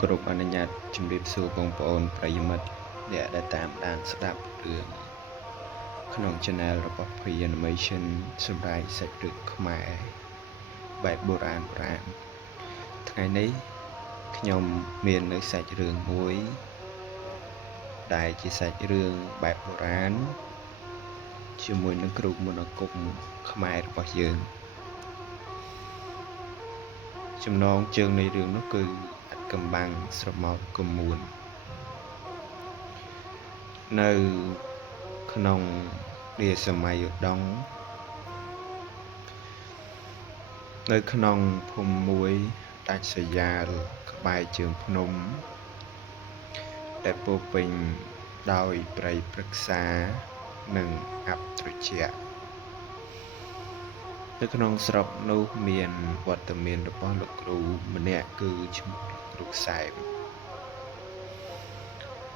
គោរពអនុញ្ញាតជំរាបសួរបងប្អូនប្រិយមិត្តអ្នកដែលតាមដានស្ដាប់រឿងក្នុង Channel របស់ P Animation សម្រាប់សាច់រឿងខ្មែរបែបបុរាណថ្ងៃនេះខ្ញុំមាននៅសាច់រឿងមួយដែលជាសាច់រឿងបែបបុរាណជាមួយនឹងគ្រូមន្តអាគមខ្មែររបស់យើងចំណងជើងនៃរឿងនោះគឺកំបាំងស្រមោលកមួននៅក្នុងនាសម័យឧដុង្គនៅក្នុងភូមិមួយដាច់ស្រយាលក្បែរជើងភ្នំដែលពោរពេញដោយព្រៃព្រឹក្សានិងអប្សត្រជាក់នៅក្នុងស្រុកនោះមានវត្តមានរបស់លោកគ្រូម្នាក់គឺឈ្មោះលោកគ្រូសែម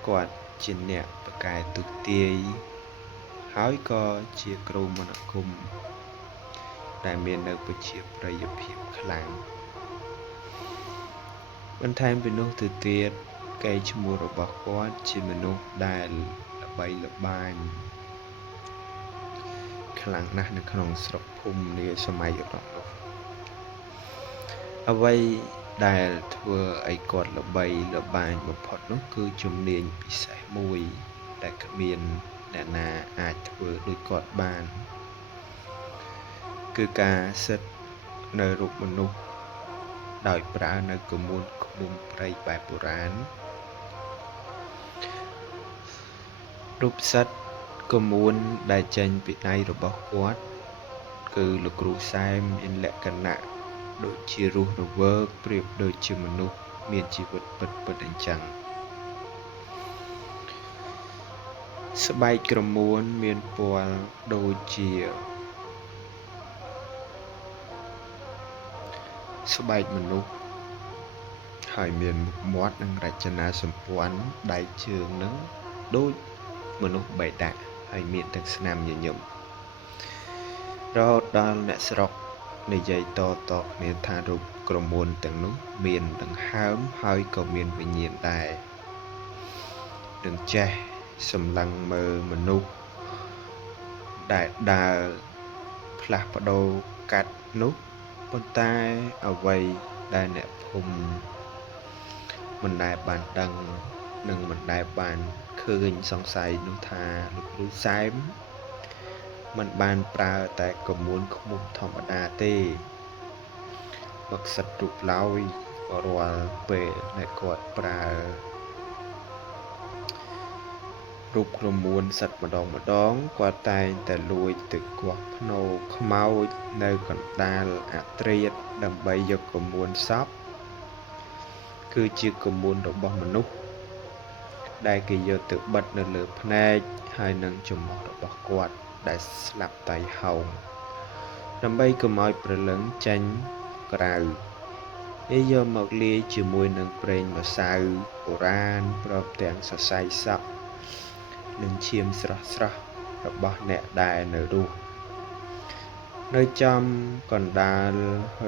គាត់ជាអ្នកបកកែទុទាយហើយក៏ជាគ្រូមន្តអាគមដែលមាននៅប្រជាប្រិយភាពខ្លាំងបន្ថែមពីនោះទៅទៀតកេរ្តិ៍ឈ្មោះរបស់គាត់ជាមនុស្សដែលល្បីល្បាញខ្លាំងណាស់នៅក្នុងស្រុកភូមិនាសម័យឧដុង្គនោះអ្វីដែលធ្វើឲ្យគាត់ល្បីល្បាញបំផុតនោះគឺជំនាញពិសេសមួយដែលគ្មានអ្នកណាអាចធ្វើដូចគាត់បានគឺការសិតនៅរូបមនុស្សដោយប្រើនៅកមួនឃ្មុំព្រៃបែបបុរាណរូបសិតកមួនដែលចេញពីដៃរបស់គាត់គឺលោកគ្រូសែមមានលក្ខណៈដូចជារស់រវើកប្រៀបដូចជាមនុស្សមានជីវិតពិតអញ្ចឹងស្បែកក្រមួនមានពណ៌ដូចជាស្បែកមនុស្សហើយមានមុខមាត់និងរចនាសម្ព័ន្ធដៃជើងនឹងដូចមនុស្សបេដាហើយមានទាំងស្នាមញញឹមរហូតដល់អ្នកស្រុកនិយាយតគ្នាថារូបក្រមួនទាំងនោះមានដង្ហើមហើយក៏មានវិញ្ញាណដែរនឹងចេះសម្លឹងមើលមនុស្សដែលដើរផ្លាស់ប្ដូរកាត់នោះប៉ុន្តែអ្វីដែលអ្នកភូមិមិនដែលបានដឹងនិងមិនដែលបានឃើញសង្ស័យនោះថាលោកគ្រូសែមមិនបានប្រើតែកមួនឃ្មុំធម្មតាទេមកសិតរូបឡើយរាល់ពេលដែលគាត់ប្រើរូបក្រមួនសិតម្ដងគាត់តែងតែលួចទៅគាស់ភ្នោខ្មោចនៅកណ្ដាលអាត្រៀតដើម្បីយកក្រមួនសពគឺជាក្រមួនរបស់មនុស្សដែលគេយកទៅបិទនៅលើភ្នែកហើយនឹងច្រមុះរបស់គាត់ដែលស្លាប់តៃហោងដើម្បីកុំឲ្យព្រលឹងចេញក្រៅគេយកមកលាយជាមួយនឹងប្រេងម្សៅបុរាណព្រមទាំងសរសៃសក់និងឈាមស្រស់របស់អ្នកដែលនៅរស់នៅចំកណ្ដាល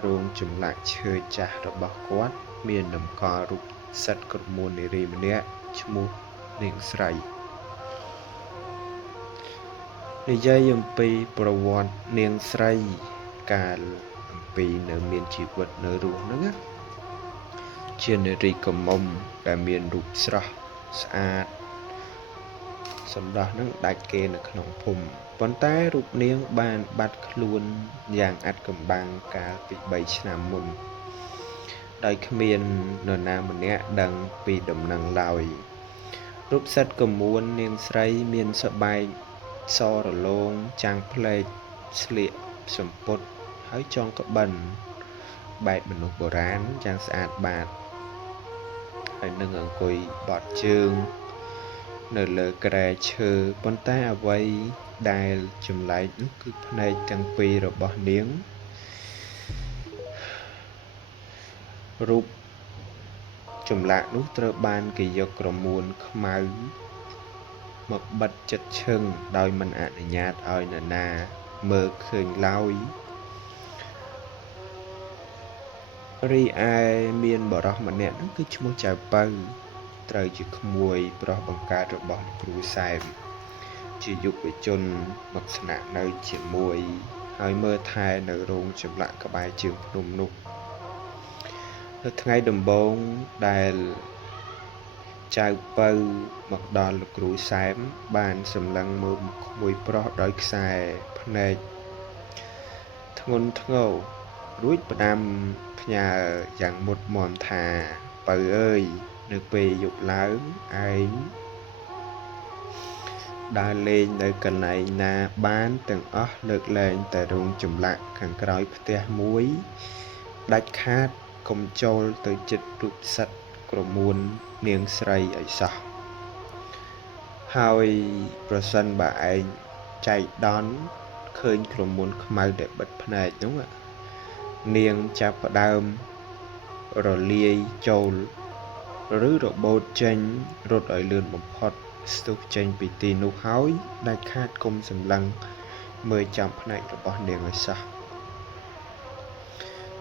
រោងចម្លាក់ឈើចាស់របស់គាត់មានតម្កល់រូបសិតក្រមួននារីម្នាក់ឈ្មោះនាងស្រីនិយាយអំពីប្រវត្តិនាងស្រីកាលអំពីនៅមានជីវិតនៅរស់ហ្នឹងជានារីកមុំដែលមានរូបស្រស់ស្អាតសម្ដោះនឹងដាច់គេនៅក្នុងភូមិប៉ុន្តែរូបនាងបានបាត់ខ្លួនយ៉ាងអាថ៌កំបាំងកាលពី3ឆ្នាំមុនដោយគ្មាននរណាម្នាក់ដឹងពីដំណឹងឡើយរូបសិតកមួននាងស្រីមានស្បែកសរលោងចាំងផ្លេកស្លៀកសំពត់ហើយចងក្បិនបែបមនុស្សបុរាណយ៉ាងស្អាតបាតហើយនឹងអង្គុយបត់ជើងនៅលើគ្រែឈើប៉ុន្តែអ្វីដែលចម្លែកនោះគឺភ្នែកទាំងពីររបស់នាងរូបចម្លាក់នោះត្រូវបានគេយកក្រមួនខ្មៅមកបិទជិតឈឹងដោយមិនអនុញ្ញាតឲ្យនរណាមើលឃើញឡើយ រីឯមានបរិសម្នាក់នោះគឺឈ្មោះចៅពៅត្រូវជាក្មួយប្រុសបង្កើតរបស់លោកគ្រូសែមជាយុវជនមកស្នាក់នៅជាមួយហើយមើលថែនៅរោងចម្លាក់ក្បែរជើងភ្នំនោះនៅថ្ងៃដំបូងដែលចៅពៅមកដល់លោកគ្រូសែមបានសម្លឹងមើលក្មួយប្រុសដោយខ្សែភ្នែកធ្ងន់ធ្ងររួចផ្ដាំផ្ញើយ៉ាងមុតមមថាពៅអើយនៅពេលយប់ឡើងឯងដើរលេងនៅកន្លែងណាបានទាំងអស់លើកលែងតែរោងចម្លាក់ខាងក្រោយផ្ទះមួយដាច់ខាតកុំចូលទៅជិតរូបសត្វក្រមួននាងស្រីឲ្យសោះហើយប្រសិនបើឯងចៃដន្យឃើញក្រមួនខ្មៅដែលបិទភ្នែកនោះនាងចាប់ផ្ដើមរលាយចូលឬរបូតចេញរត់ឲ្យលឿនបំផុតស្ទុះចេញពីទីនោះហើយដាច់ខាតគុំសម្លឹងមើលចាំផ្នែករបស់នាងឲ្យសោះ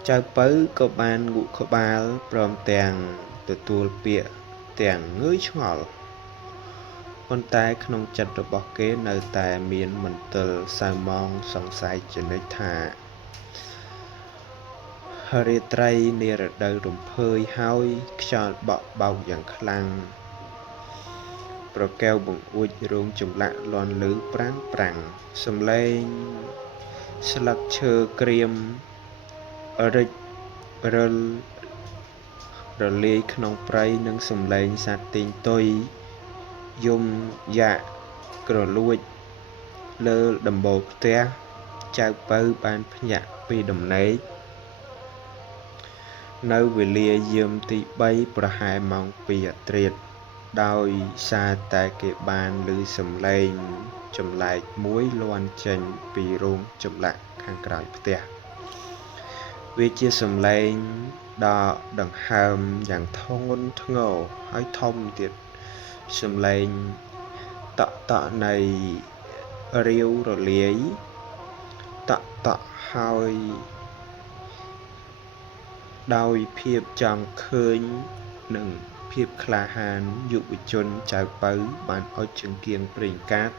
ចៅពៅក៏បានងក់ក្បាលព្រមទាំងទទួលពាក្យទាំងងើយឆ្ងល់ប៉ុន្តែក្នុងចិត្តរបស់គេនៅតែមានមន្ទិលសៅហ្មងសង្ស័យជានិច្ចថារាត្រីនារដូវរំភើយហើយខ្យល់បក់បោកយ៉ាងខ្លាំងប្រកែវបង្អួចរោងចម្លាក់លាន់ឮប្រាំងប្រាំងសំឡេងស្លឹកឈើក្រៀមរិចរិលរលាយក្នុងព្រៃនិងសំឡេងសត្វទីងទុយយំយ៉ាក់ក្រលួចលើដំបូលផ្ទះចៅពៅបានភ្ញាក់ពីដំណេកនៅវេលាយាមទី3ប្រហែលម៉ោង2អធ្រាត្រដោយសារតែគេបានឮសំឡេងចម្លែកមួយលាន់ចេញពីរោងចម្លាក់ខាងក្រោយផ្ទះវាជាសំឡេងដ៏ដង្ហើមយ៉ាងធ្ងន់ធ្ងរហើយធំទៀតសំឡេងតក់នៃរាវរលាយតក់ហើយដោយភាពចង់ឃើញនិងភាពក្លាហានយុវជនចៅពៅបានអុជចង្គៀងប្រេងកាត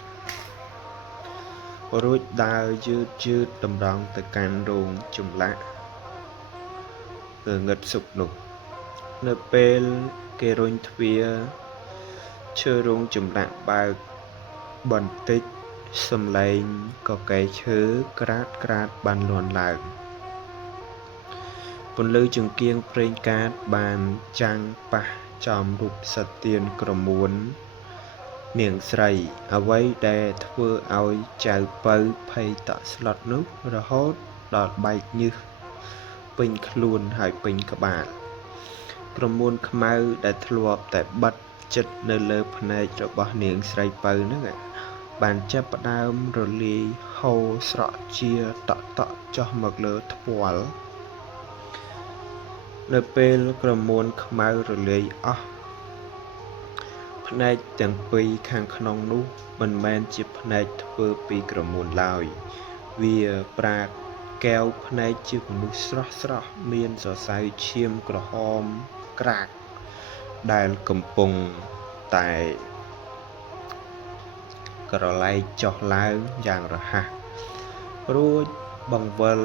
រួចដើរយឺតតម្រង់ទៅកាន់រោងចម្លាក់ងឹតសុកនោះនៅពេលគេរុញទ្វារឈើរោងចម្លាក់បើកបន្តិចសំឡេងកកែឈើក្រាតបានលាន់ឡើងពន្លឺចង្គៀងប្រេងកាតបានចាំងប៉ះចំរូបសត្វទៀនក្រមួននាងស្រីអ្វីដែលធ្វើឲ្យចៅពៅភ័យតក់ស្លុតនោះរហូតដល់បែកញើសពេញខ្លួនហើយពេញក្បាលក្រមួនខ្មៅដែលធ្លាប់តែបិទចិត្តនៅលើភ្នែករបស់នាងស្រីពៅហ្នឹងបានចាប់ផ្ដើមរលាយហូរស្រក់ជាតក់ចុះមកលើថ្ពាល់នៅពេលក្រមួនខ្មៅរលាយអស់ភ្នែកទាំងពីរខាងក្នុងនោះមិនមែនជាភ្នែកធ្វើពីក្រមួនឡើយវាប្រាកកែវភ្នែកជាមនុស្សស្រស់មានសរសៃឈាមក្រហមក្រាកដែលកំពុងតែក្រឡែកចុះឡើងយ៉ាងរហ័សរួចបង្វិល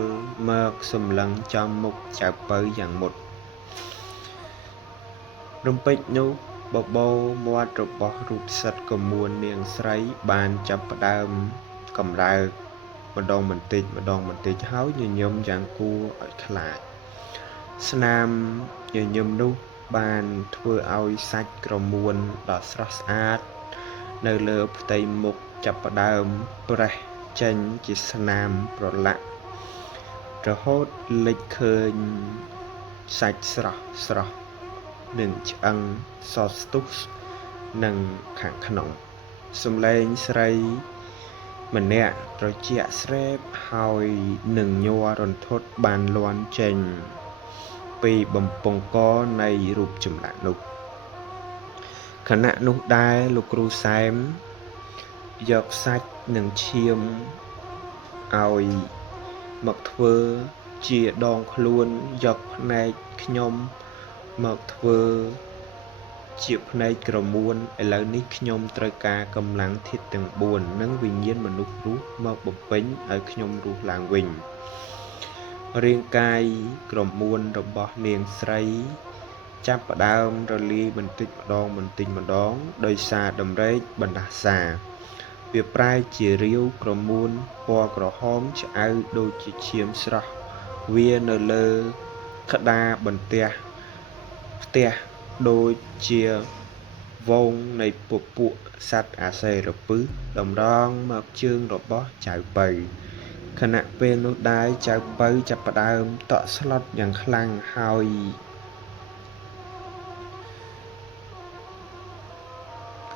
មកសម្លឹងចំមុខចៅពៅយ៉ាងមុតរំពេចនោះបបោមាត់របស់រូបសត្វក្រមួននាងស្រីបានចាប់ផ្ដើមកម្រើកម្ដងបន្តិចហើយញញឹមយ៉ាងគួរឲ្យខ្លាចស្នាមញញឹមនោះបានធ្វើឲ្យសាច់ក្រមួនដ៏ស្រស់ស្អាតនៅលើផ្ទៃមុខចាប់ផ្ដើមប្រេះចេញជាស្នាមប្រឡាក់រហូតលេចឃើញសាច់ស្រស់និងឆ្អឹងសស្ទុះនិងខាងក្នុងសំឡេងស្រីម្នាក់ត្រជាក់ស្រេបហើយនឹងញ័ររន្ធត់បានលាន់ចេញពីបំពង់កនៃរូបចម្លាក់នោះខណៈនោះដែរលោកគ្រូសែមយកសាច់និងឈាមឲ្យមកធ្វើ ជាដងខ្លួនយកផ្នែកខ្ញុំមកធ្វើជាផ្នែកក្រមួនឥឡូវនេះខ្ញុំត្រូវការកម្លាំងធាតុទាំង4និងវិញ្ញាណមនុស្សរស់មកបំពេញឲ្យខ្ញុំរស់ឡើងវិញរាងកាយក្រមួនរបស់នាងស្រីចាប់ផ្ដើមរលាយបន្តិចម្ដងដោយសារដំរែកបណ្ដាសាវាប្រែជារាវក្រមួនពណ៌ក្រហមឆ្អៅដូចជាឈាមស្រស់វានៅលើក្តារបន្ទះផ្ទះដូចជាវងនៃពពួកសត្វអាសេរពិសតម្រង់មកជើងរបស់ចៅពៅខណៈពេលនោះដែរចៅពៅចាប់ផ្ដើមតក់ស្លុតយ៉ាងខ្លាំងហើយ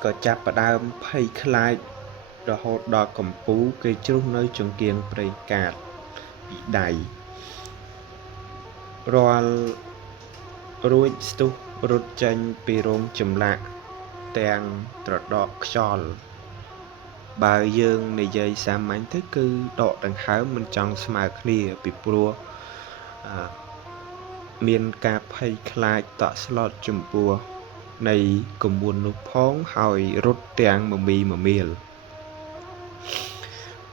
ក៏ចាប់ផ្ដើមភ័យខ្លាចរហូតដល់កំពូលគេជ្រុះនៅចង្គៀងព្រៃកាតពីដៃរាល់រួចស្ទុះរត់ចេញពីរោងចម្លាក់ទាំងត្រដកខ្យល់បើយើងនិយាយសាមញ្ញទៅគឺដកដង្ហើមមិនចង់ស្មើគ្នាពីព្រោះមានការភ័យខ្លាចតក់ស្លុតចំពោះនៃកមួននោះផងហើយរត់ទាំងមមីមមៀល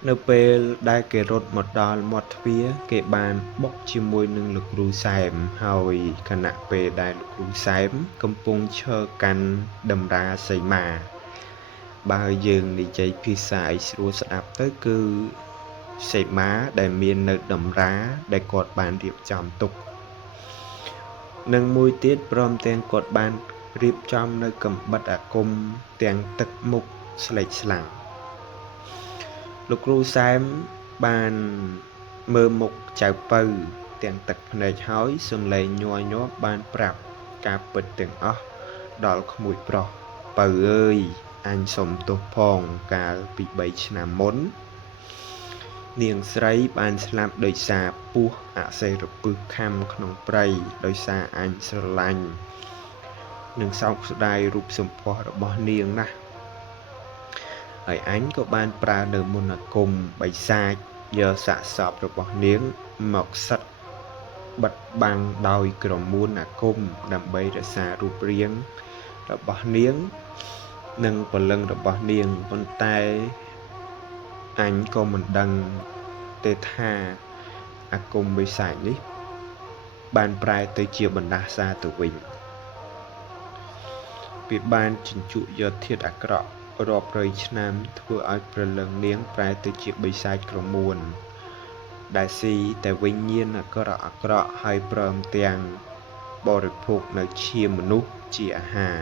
នៅពេលដែលគេរត់មកដល់មាត់ទ្វារគេបានបុកជាមួយនឹងលោកគ្រូសែមហើយខណៈពេលដែលលោកគ្រូសែមកំពុងឈរកាន់តម្រាសីមាបើយើងនិយាយភាសាឲ្យស្រួលស្ដាប់ទៅគឺសីមាដែលមាននៅតម្រាដែលគាត់បានរៀបចំទុកនិងមួយទៀតព្រមទាំងគាត់បានរៀបចំនៅកំបិតអាគមទាំងទឹកមុខស្លេកស្លាំងលោកគ្រូសែមបានមើលមុខចៅពៅទាំងទឹកភ្នែកហើយសំឡេងញ័រញាប់បានប្រាប់ការពិតទាំងអស់ដល់ក្មួយប្រុសពៅអើយអញសុំទោសផងកាលពី3ឆ្នាំមុននាងស្រីបានស្លាប់ដោយសារពស់អសេរពិសខាំក្នុងព្រៃដោយសារអញស្រឡាញ់និងសោកស្ដាយរូបសម្ផស្សរបស់នាងណាស់ហើយអញក៏បានប្រើនៅមន្តអាគមបិសាចយកសាកសពរបស់នាងមកសិតបិទបាំងដោយក្រមួនអាគមដើម្បីរក្សារូបរាងរបស់នាងនិងព្រលឹងរបស់នាងប៉ុន្តែអញក៏មិនដឹងទេថាអាគមបិសាចនេះបានប្រែទៅជាបណ្ដាសាទៅវិញវាបានជញ្ជក់យកធាតុអាក្រក់រាប់រយឆ្នាំធ្វើឲ្យព្រលឹងនាងប្រែទៅជាបិសាចក្រមួនដែលស៊ីតែវិញ្ញាណអាក្រក់ហើយព្រមទាំងបរិភោគនៅឈាមមនុស្សជាអាហារ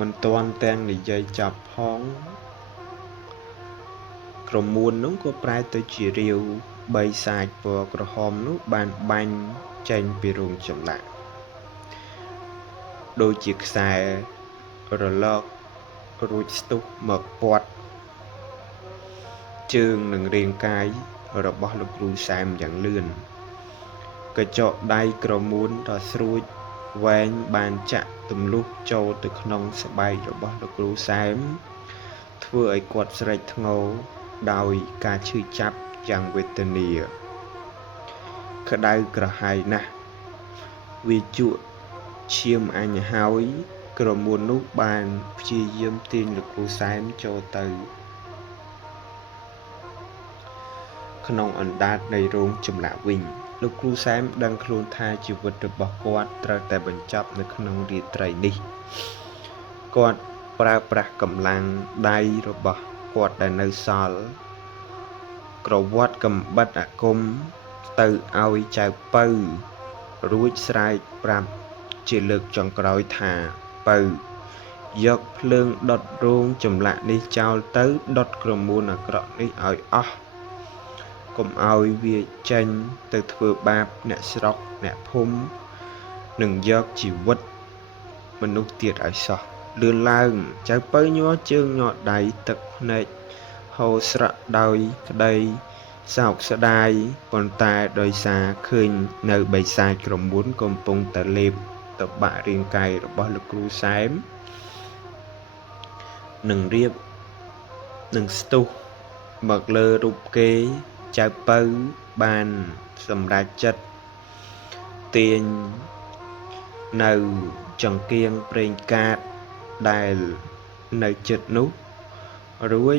មិនទាន់ទាំងនិយាយចប់ផងក្រមួននោះក៏ប្រែទៅជារាវបិសាចពណ៌ក្រហមនោះបានបាញ់ចេញពីរោងចម្លាក់ដូចជាខ្សែរលករួចស្ទុះមកពាត់ជើងនិងរាងកាយរបស់លោកគ្រូសែមយ៉ាងលឿនកញ្ចក់ដៃក្រមួនដ៏ស្រួចវែងបានចាក់ទម្លុះចូលទៅក្នុងស្បែករបស់លោកគ្រូសែមធ្វើឲ្យគាត់ស្រែកធ្ងោដោយការឈឺចាប់យ៉ាងវេទនាក្តៅក្រហាយណាស់វាជក់ឈាមអញហើយក្រមួននោះបានព្យាយាមទាញលោកគ្រូសែមចូលទៅក្នុងអណ្ដាតនៃរោងចម្លាក់វិញលោកគ្រូសែមដឹងខ្លួនថាជីវិតរបស់គាត់ត្រូវតែបញ្ចប់នៅក្នុងរាត្រីនេះគាត់ប្រើប្រាស់កម្លាំងដៃរបស់គាត់ដែលនៅសល់ក្រវាត់កំបិតអាគមទៅឲ្យចៅពៅរួចស្រែកប្រាប់ជាលើកចុងក្រោយថាពៅយកភ្លើងដុតរោងចម្លាក់នេះចោលទៅដុតក្រមួនអាក្រក់នេះឲ្យអស់កុំឲ្យវាចេញទៅធ្វើបាបអ្នកស្រុកអ្នកភូមិនិងយកជីវិតមនុស្សទៀតឲ្យសោះលឿនឡើងចៅពៅញ័រជើងញ័រដៃទឹកភ្នែកហូរស្រក់ដោយក្តីសោកស្ដាយប៉ុន្តែដោយសារឃើញនៅបិសាចក្រមួនកំពុងតែលេបតបាក់រាងកាយរបស់លោកគ្រូសែមនឹងរៀបនឹងស្ទុះ មកលើរូបគេចៅពៅបានសម្រេចចិត្តទាញនៅចង្គៀងប្រេងកាតដែលនៅជិតនោះរួច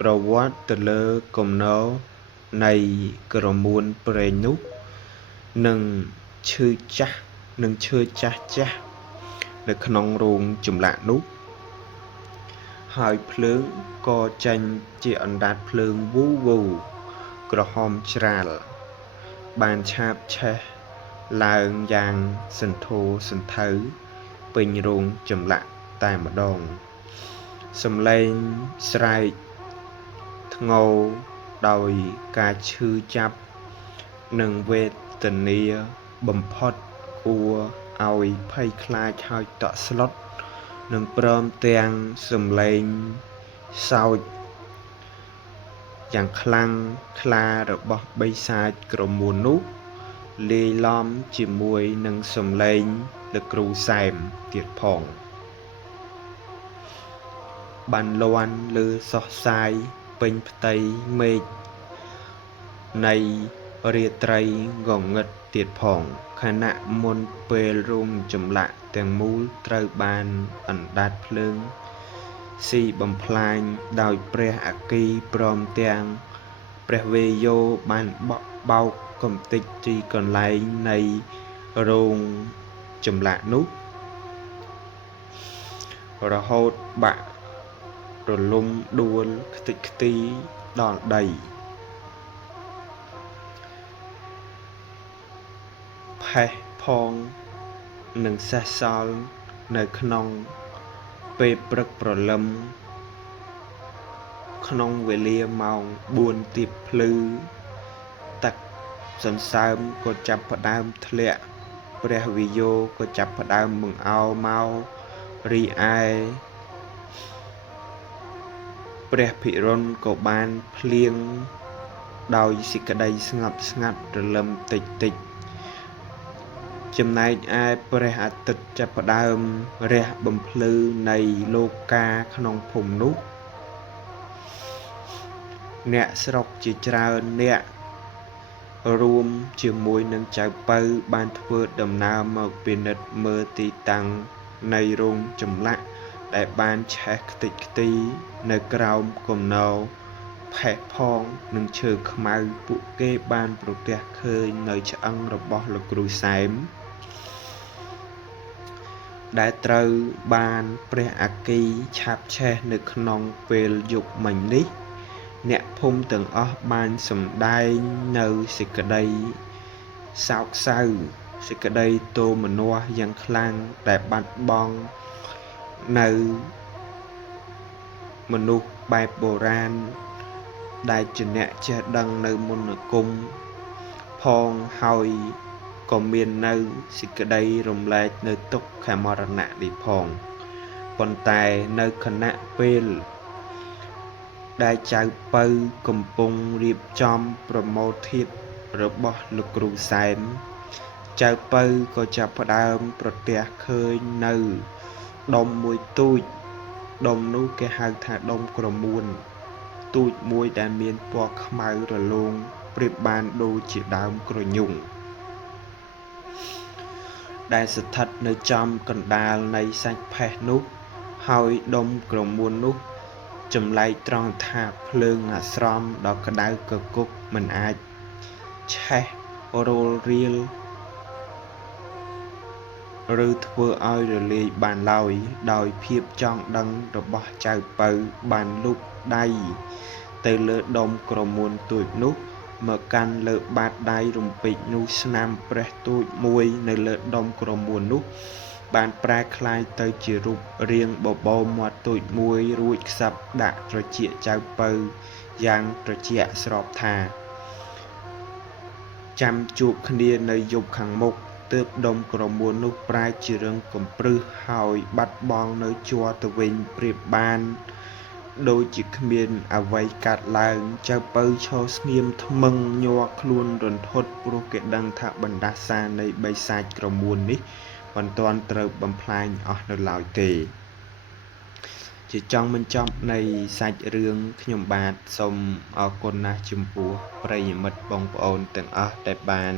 ក្រវាត់ទៅលើគំនរនៃក្រមួនប្រេងនោះនឹងឈើចាស់ចាស់នៅក្នុងរោងចម្លាក់នោះហើយភ្លើងក៏ចេញជាអណ្ដាតភ្លើងវូក្រហមច្រាលបានឆាបឆេះឡើងយ៉ាងសន្ធោសន្ធៅពេញរោងចម្លាក់តែម្ដងសំឡេងស្រែកធ្ងោដោយការឈឺចាប់និងវេទនាបំផុតគួរឲ្យភ័យខ្លាចហើយតក់ស្លុតនិងព្រមទាំងសំឡេងសោចយ៉ាងខ្លាំងក្លារបស់បិសាចក្រមួននោះលាយឡំជាមួយនឹងសំឡេងលោកគ្រូសែមទៀតផងបានលាន់លើសុសសាយពេញផ្ទៃមេឃនៃរាត្រីងងឹតទៀតផងខណៈមុនពេលរោងចម្លាក់ទាំងមូលត្រូវបានអណ្ដាតភ្លើងស៊ីបំផ្លាញដោយព្រះអគ្គីព្រមទាំងព្រះវេយោបានបោកកំទេចទីកន្លែងនៃរោងចម្លាក់នោះរហូតបាក់រលំដួលខ្ទេចខ្ទីដល់ដីផេះផងនឹងសេះសល់នៅក្នុងពេលព្រឹកព្រលឹមក្នុងវេលាម៉ោង4ទៀបភ្លឺទឹកសន្សើមក៏ចាប់ផ្ដើមធ្លាក់ព្រះវិយោក៏ចាប់ផ្ដើមបង្អោរមករីឯព្រះភិរុនក៏បានភ្លៀងដោយសេចក្តីស្ងប់ស្ងាត់រលឹមតិចចំណែកឯព្រះអាទិត្យចាប់ផ្ដើមរះបំភ្លឺនៃលោកាក្នុងភូមិនោះអ្នកស្រុកជាច្រើនអ្នករួមជាមួយនឹងចៅពៅបានធ្វើដំណើរមកពិនិត្យមើលទីតាំងនៃរោងចម្លាក់ដែលបានឆេះខ្ទេចខ្ទីនៅក្រោមគំនរផេះផងនឹងឈើខ្មៅពួកគេបានប្រទះឃើញនៅឆ្អឹងរបស់លោកគ្រូសែមដែលត្រូវបានព្រះអគ្គីឆាបឆេះនៅក្នុងពេលយប់មិញនេះអ្នកភូមិទាំងអស់បានសម្ដែងនៅសេចក្តីសោកសៅសេចក្តីទោមនស្សយ៉ាងខ្លាំងដែលបាត់បង់នៅមនុស្សបែបបុរាណដែលជាអ្នកចេះដឹងនៅមុនគុំផងហើយក៏មាននៅសេចក្តីរំលែកនៅទុក្ខមរណៈនេះផងប៉ុន្តែនៅខណៈពេលដែលចៅពៅកំពុងរៀបចំប្រមូលធៀបរបស់លោកគ្រូសែមចៅពៅក៏ចាប់ផ្ដើមប្រទះឃើញនៅដុំមួយទូចដុំនោះគេហៅថាដុំក្រមួនទូចមួយដែលមានពណ៌ខ្មៅរលោងប្រៀបបានដូចជាដើមក្រញូងដែលស្ថិតនៅចំកណ្ដាលនៃសាច់ផេះនោះហើយដុំក្រមួននោះចម្លែកត្រង់ថាភ្លើងអាស្រមដ៏ក្តៅកគុកមិនអាចឆេះរលរៀលឬធ្វើឲ្យរលាយបានឡើយដោយភាពចង់ដឹងរបស់ចៅពៅបានលូកដៃទៅលើដុំក្រមួនទូចនោះមកកាន់លើបាតដៃរំពេចនោះស្នាមព្រះទូចមួយនៅលើដុំក្រមួននោះបានប្រែក្លាយទៅជារូបរាងបបោមាត់ទូចមួយរួចខ្សឹបដាក់ត្រចៀកចៅពៅយ៉ាងត្រជាក់ស្របថាចាំជួបគ្នានៅយប់ខាងមុខទើបដុំក្រមួននោះប្រែជារឹងកំព្រឹសហើយបាត់បង់នៅជាប់ទៅវិញប្រៀបបានដូចជាគ្មានអ្វីកាត់ឡើងចៅពៅឈរស្ងៀមថ្មឹងញ័រខ្លួនរន្ធត់ព្រោះគេដឹងថាបណ្ដាសានៃបិសាចក្រមួននេះមិនទាន់ត្រូវបំផ្លាញអស់នៅឡើយទេជ ជាចង់មិនចប់នៃសាច់រឿងខ្ញុំបាទសូមអរគុណណាស់ចំពោះប្រិយមិត្តបងប្អូនទាំងអស់ដែលបាន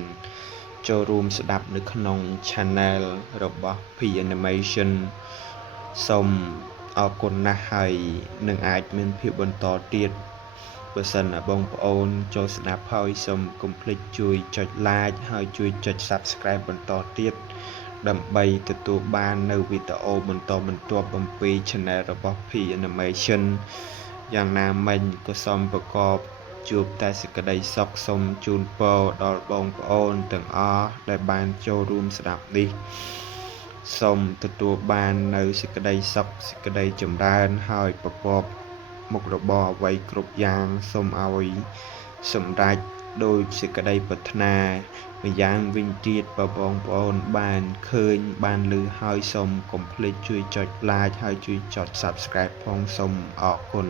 ចូលរួមស្ដាប់នៅក្នុង Channel របស់ P Animation សូមអរគុណណាស់ហើយនឹងអាចមានភាពបន្តទៀតបើសិនណាបងប្អូនចូលស្ដាប់ហើយសូមកុំភ្លេចជួយចុច Like ហើយជួយចុច Subscribe បន្តទៀតដើម្បីទទួលបាននៅវីដេអូបន្តបន្ទាប់អំពី Channel របស់ P Animation យ៉ាងណាមិញក៏សូមប្រកបជួបតែសេចក្តីសុខសូមជូនពរដល់បងប្អូនទាំងអស់ដែលបានចូលរួមស្ដាប់នេះសូមទទួលបាននៅសេចក្តីសុខសេចក្តីចម្រើនហើយប្រកបមុខរបរអ្វីគ្រប់យ៉ាងសូមឲ្យសម្រេចដោយសេចក្តីប្រាថ្នាម្យ៉ាងវិញទៀតបើបងប្អូនបានឃើញបានឮហើយសូមកុំភ្លេចជួយចុច Like ហើយជួយចុច Subscribe ផងសូមអរគុណ